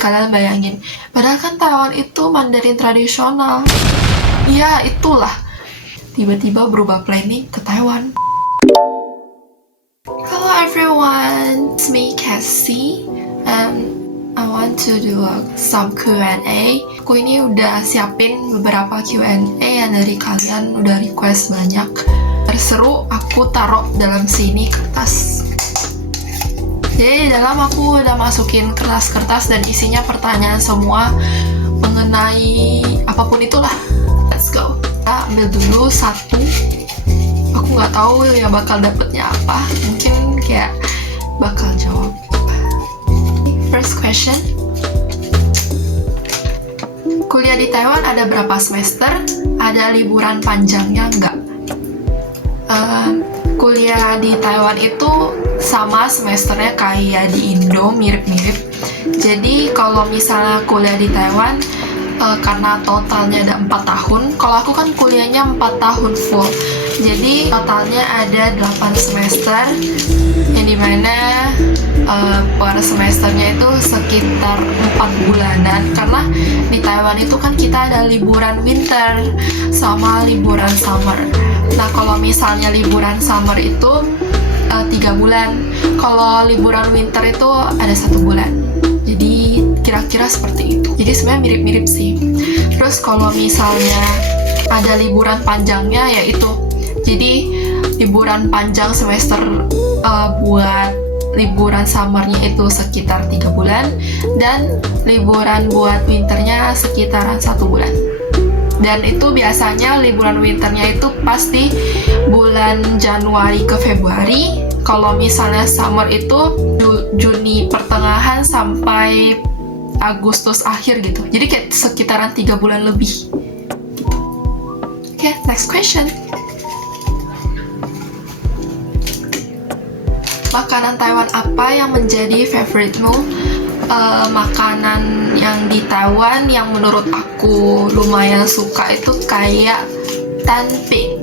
Kalian bayangin, padahal kan Taiwan itu Mandarin tradisional. Ya, itulah. Tiba-tiba berubah planning ke Taiwan. Hello everyone, it's me Cassie, and I want to do some Q&A. Aku ini udah siapin beberapa Q&A yang dari kalian udah request banyak. Terseru, aku taruh dalam sini kertas. Jadi di dalam aku udah masukin kertas-kertas dan isinya pertanyaan semua mengenai apapun itulah. Let's go. Kita ambil dulu satu. Aku nggak tahu ya bakal dapetnya apa. Mungkin kayak bakal jawab. First question. Kuliah di Taiwan ada berapa semester? Ada liburan panjangnya nggak? Kuliah di Taiwan itu sama semesternya kayak di Indo, mirip-mirip. Jadi kalau misalnya kuliah di Taiwan, karena totalnya ada 4 tahun, kalau aku kan kuliahnya 4 tahun full. Jadi totalnya ada 8 semester, yang dimana per semesternya itu sekitar 4 bulanan. Karena di Taiwan itu kan kita ada liburan winter sama liburan summer. Nah, kalau misalnya liburan summer itu 3 bulan. Kalau liburan winter itu ada 1 bulan. Jadi kira-kira seperti itu. Jadi sebenarnya mirip-mirip sih. Terus kalau misalnya ada liburan panjangnya yaitu, jadi liburan panjang semester buat liburan summernya itu sekitar 3 bulan, dan liburan buat winternya sekitaran 1 bulan. Dan itu biasanya liburan winternya itu pasti bulan Januari ke Februari. Kalau misalnya summer itu Juni pertengahan sampai Agustus akhir gitu. Jadi kayak sekitaran 3 bulan lebih. Oke, next question. Makanan Taiwan apa yang menjadi favoritmu? Makanan yang di Taiwan yang menurut aku lumayan suka itu kayak tanping.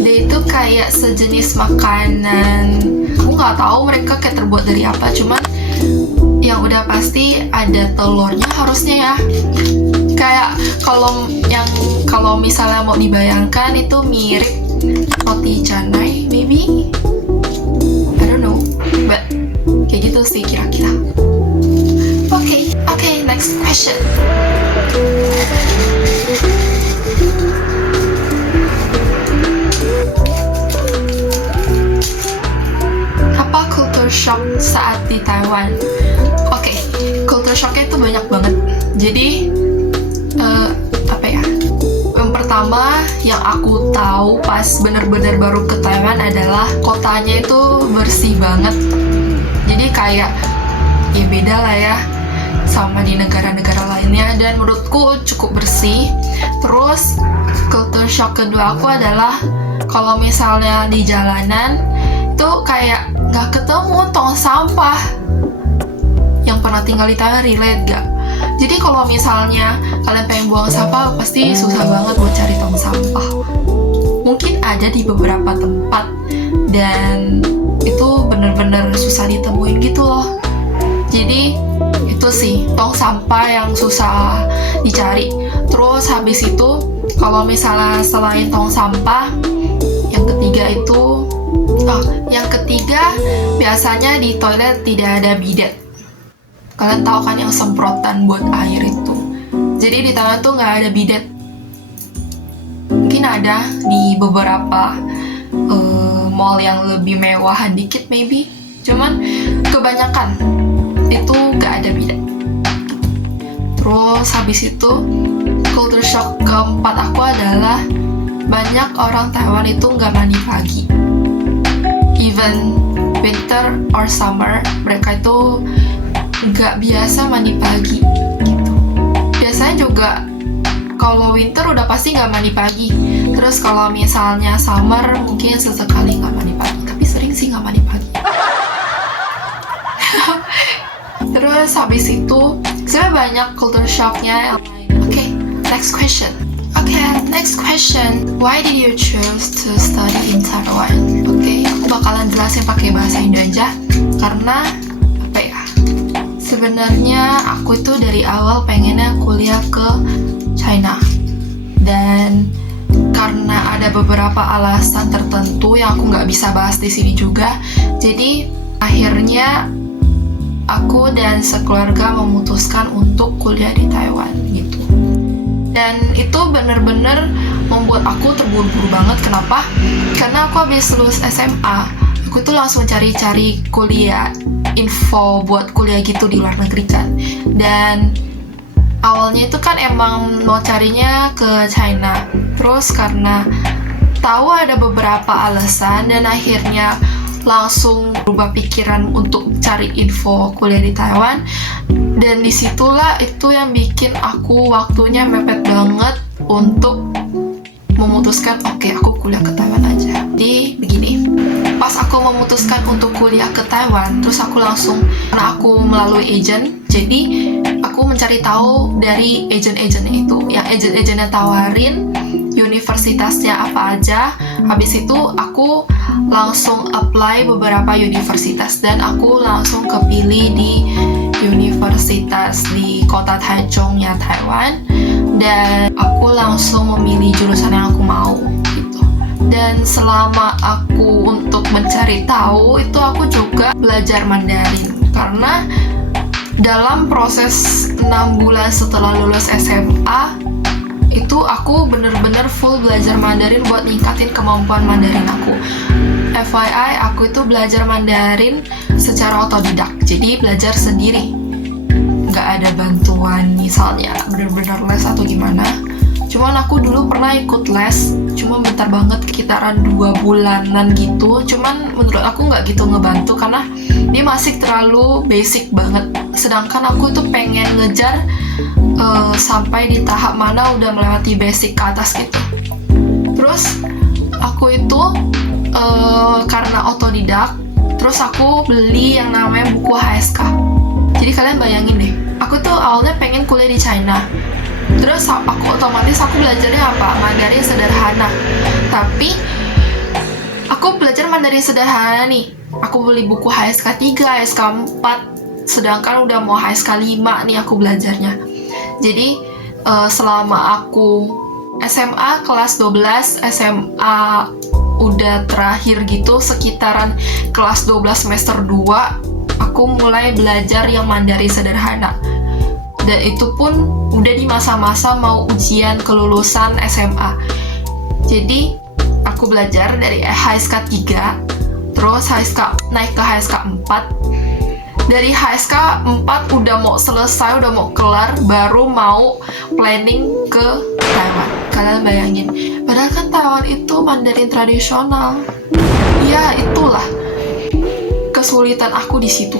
Dia itu kayak sejenis makanan, aku nggak tahu mereka kayak terbuat dari apa, cuman yang udah pasti ada telurnya harusnya ya. Kayak kalau misalnya mau dibayangkan itu mirip roti canai maybe, I don't know, but kayak gitu sih kira-kira. Okay, next question. Apa culture shock saat di Taiwan? Oke, culture shocknya itu banyak banget. Jadi, apa ya? Yang pertama yang aku tahu pas bener-bener baru ke Taiwan adalah kotanya itu bersih banget. Jadi kayak ya beda lah ya sama di negara-negara lainnya, dan menurutku cukup bersih. Terus culture shock kedua aku adalah kalau misalnya di jalanan itu kayak nggak ketemu tong sampah. Yang pernah tinggal di Taiwan relate gak? Jadi kalau misalnya kalian pengen buang sampah pasti susah banget buat cari tong sampah. Mungkin ada di beberapa tempat dan itu bener-bener susah ditemuin gitu loh. Jadi itu sih tong sampah yang susah dicari. Terus habis itu kalau misalnya selain tong sampah, yang ketiga biasanya di toilet tidak ada bidet. Kalian tahu kan yang semprotan buat air itu. Jadi di Taiwan tuh nggak ada bidet. Mungkin ada di beberapa mall yang lebih mewahan dikit maybe. Cuman kebanyakan itu gak ada bidet. Terus habis itu culture shock keempat aku adalah banyak orang Taiwan itu gak mandi pagi. Even winter or summer, mereka itu gak biasa mandi pagi gitu. Biasanya juga kalau winter udah pasti gak mandi pagi. Terus kalau misalnya summer mungkin sesekali gak mandi pagi, tapi sering sih gak mandi pagi. Terus habis itu sebenarnya banyak culture shocknya. Okay, next question. Why did you choose to study in Taiwan? Oke, aku bakalan jelasin pakai bahasa Indo aja karena apa ya? Sebenarnya aku itu dari awal pengennya kuliah ke China, dan karena ada beberapa alasan tertentu yang aku nggak bisa bahas di sini juga, jadi akhirnya aku dan sekeluarga memutuskan untuk kuliah di Taiwan gitu. Dan itu bener-bener membuat aku terburu-buru banget. Kenapa? Karena aku habis lulus SMA, aku tuh langsung cari-cari kuliah, info buat kuliah gitu di luar negeri kan. Dan awalnya itu kan emang mau carinya ke China, terus karena tahu ada beberapa alasan dan akhirnya langsung berubah pikiran untuk cari info kuliah di Taiwan. Dan disitulah itu yang bikin aku waktunya mepet banget untuk memutuskan oke, aku kuliah ke Taiwan aja. Jadi begini, pas aku memutuskan untuk kuliah ke Taiwan, terus aku langsung, karena aku melalui agent, jadi aku mencari tahu dari agent-agentnya itu, yang agent-agentnya tawarin universitasnya apa aja. Habis itu aku langsung apply beberapa universitas dan aku langsung kepilih di universitas di kota Taichungnya Taiwan, dan aku langsung memilih jurusan yang aku mau gitu. Dan selama aku untuk mencari tahu itu, aku juga belajar Mandarin, karena dalam proses 6 bulan setelah lulus SMA itu aku bener-bener full belajar Mandarin buat ningkatin kemampuan Mandarin aku. FYI, aku itu belajar Mandarin secara otodidak, jadi belajar sendiri, nggak ada bantuan misalnya bener-bener les atau gimana. Cuman aku dulu pernah ikut les, cuma bentar banget, sekitaran 2 bulanan gitu. Cuman menurut aku nggak gitu ngebantu karena dia masih terlalu basic banget. Sedangkan aku tuh pengen ngejar sampai di tahap mana udah melewati basic ke atas gitu. Terus aku itu karena otodidak, terus aku beli yang namanya buku HSK. Jadi kalian bayangin deh, aku tuh awalnya pengen kuliah di China. Terus aku otomatis belajarnya apa? Mandarin sederhana. Tapi aku belajar Mandarin sederhana nih. Aku beli buku HSK 3, HSK 4, sedangkan udah mau HSK 5 nih aku belajarnya. Jadi selama aku SMA kelas 12, SMA udah terakhir gitu, sekitaran kelas 12 semester 2, aku mulai belajar yang Mandarin sederhana. Dan itu pun udah di masa-masa mau ujian kelulusan SMA. Jadi aku belajar dari HSK 3, terus naik ke HSK 4. Dari HSK 4 udah mau selesai, udah mau kelar, baru mau planning ke Taiwan. Kalian bayangin, padahal kan Taiwan itu Mandarin tradisional. Ya itulah kesulitan aku di situ.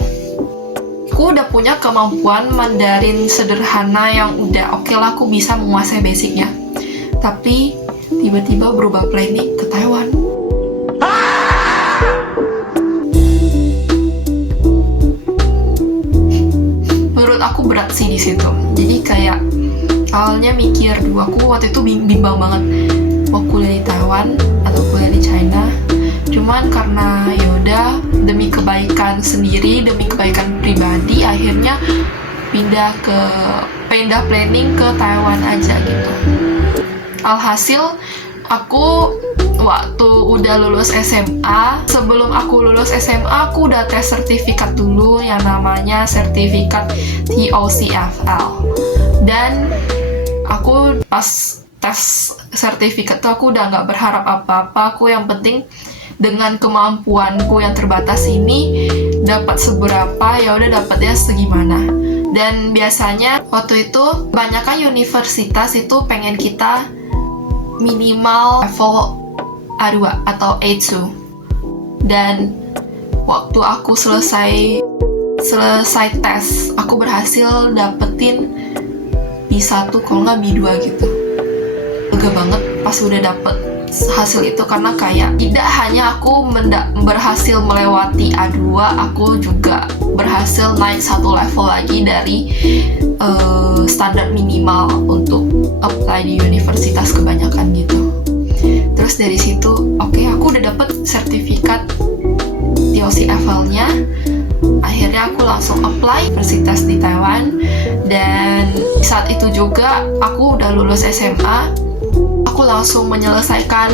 Aku udah punya kemampuan Mandarin sederhana yang udah oke lah, aku bisa menguasai basicnya. Tapi tiba-tiba berubah planning ke Taiwan. Menurut aku berat sih di situ. Jadi kayak awalnya mikir dulu, aku waktu itu bimbang banget mau kuliah di Taiwan atau kuliah di China. Cuman karena yaudah demi kebaikan sendiri, demi kebaikan pribadi, akhirnya pindah planning ke Taiwan aja gitu. Alhasil aku waktu udah lulus SMA, sebelum aku lulus SMA aku udah tes sertifikat dulu yang namanya sertifikat TOCFL. Dan aku pas tes sertifikat tuh aku udah nggak berharap apa-apa. Aku yang penting dengan kemampuanku yang terbatas ini dapat seberapa, ya udah dapatnya segimana. Dan biasanya waktu itu banyakkan universitas itu pengen kita minimal level A2 atau A2. Dan waktu aku selesai tes, aku berhasil dapetin B1 kalau nggak B2 gitu. Lega banget pas udah dapet hasil itu, karena kayak tidak hanya aku berhasil melewati A2, aku juga berhasil naik 1 level lagi dari standar minimal untuk apply di universitas kebanyakan gitu. Terus dari situ, oke, aku udah dapet sertifikat TOCFL-nya. Akhirnya akhirnya aku langsung apply universitas di Taiwan. Dan saat itu juga aku udah lulus SMA, aku langsung menyelesaikan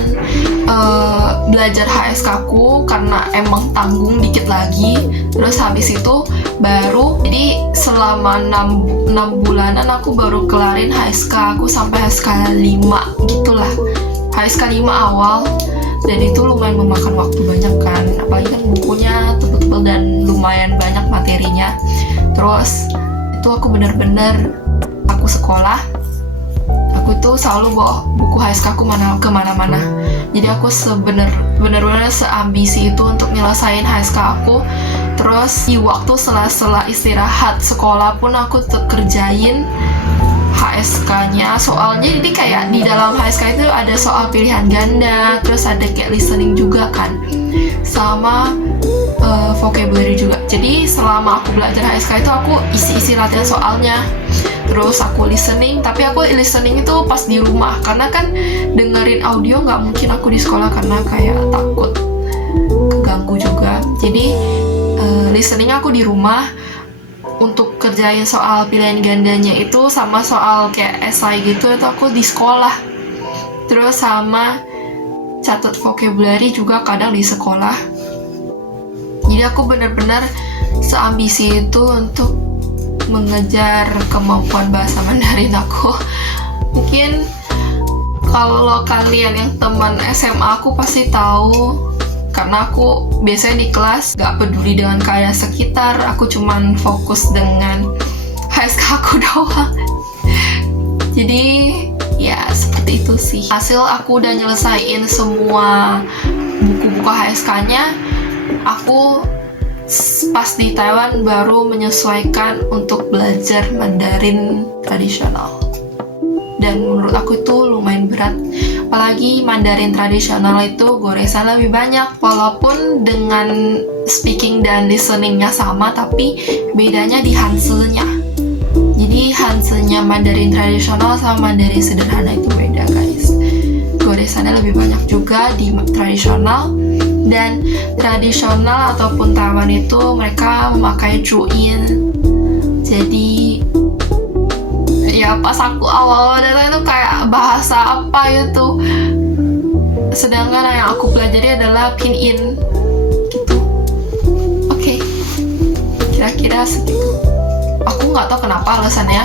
belajar HSK ku karena emang tanggung dikit lagi. Terus habis itu baru, jadi selama 6 bulanan aku baru kelarin HSK aku sampai HSK 5 gitulah, HSK 5 awal. Dan itu lumayan memakan waktu banyak kan, apalagi kan bukunya tebel-tebel dan lumayan banyak materinya. Terus itu aku bener-bener, aku sekolah, aku tuh selalu bawa buku HSK aku kemana-mana. Jadi aku bener-bener seambisi itu untuk nyelesain HSK aku. Terus di waktu sela-sela istirahat sekolah pun aku kerjain HSK-nya, soalnya jadi kayak di dalam HSK itu ada soal pilihan ganda, terus ada kayak listening juga kan, sama vocabulary juga. Jadi selama aku belajar HSK itu aku isi latihan soalnya, terus aku listening. Tapi aku listening itu pas di rumah, karena kan dengerin audio nggak mungkin aku di sekolah karena kayak takut keganggu juga. Jadi listening aku di rumah. Untuk kerjain soal pilihan gandanya itu sama soal kayak esai gitu, itu aku di sekolah. Terus sama catat vocabulary juga kadang di sekolah. Jadi aku benar-benar seambisi itu untuk mengejar kemampuan bahasa Mandarin aku. Mungkin kalau kalian yang teman SMA aku pasti tahu, karena aku biasanya di kelas gak peduli dengan keadaan sekitar, aku cuman fokus dengan HSK aku doang. Jadi ya seperti itu sih. Hasil aku udah nyelesain semua buku-buku HSK-nya. Aku pas di Taiwan baru menyesuaikan untuk belajar Mandarin tradisional. Dan menurut aku itu lumayan berat, apalagi Mandarin tradisional itu goresan lebih banyak. Walaupun dengan speaking dan listeningnya sama, tapi bedanya di hanse-nya. Jadi hanse-nya Mandarin tradisional sama Mandarin sederhana itu beda guys. Goresannya lebih banyak juga di tradisional. Dan tradisional ataupun Taiwan itu mereka memakai Zhuyin. Jadi ya pas aku awal datang itu kayak bahasa apa itu, sedangkan yang aku pelajari adalah pinyin gitu. Oke, kira-kira segitu. Aku nggak tahu kenapa alasannya,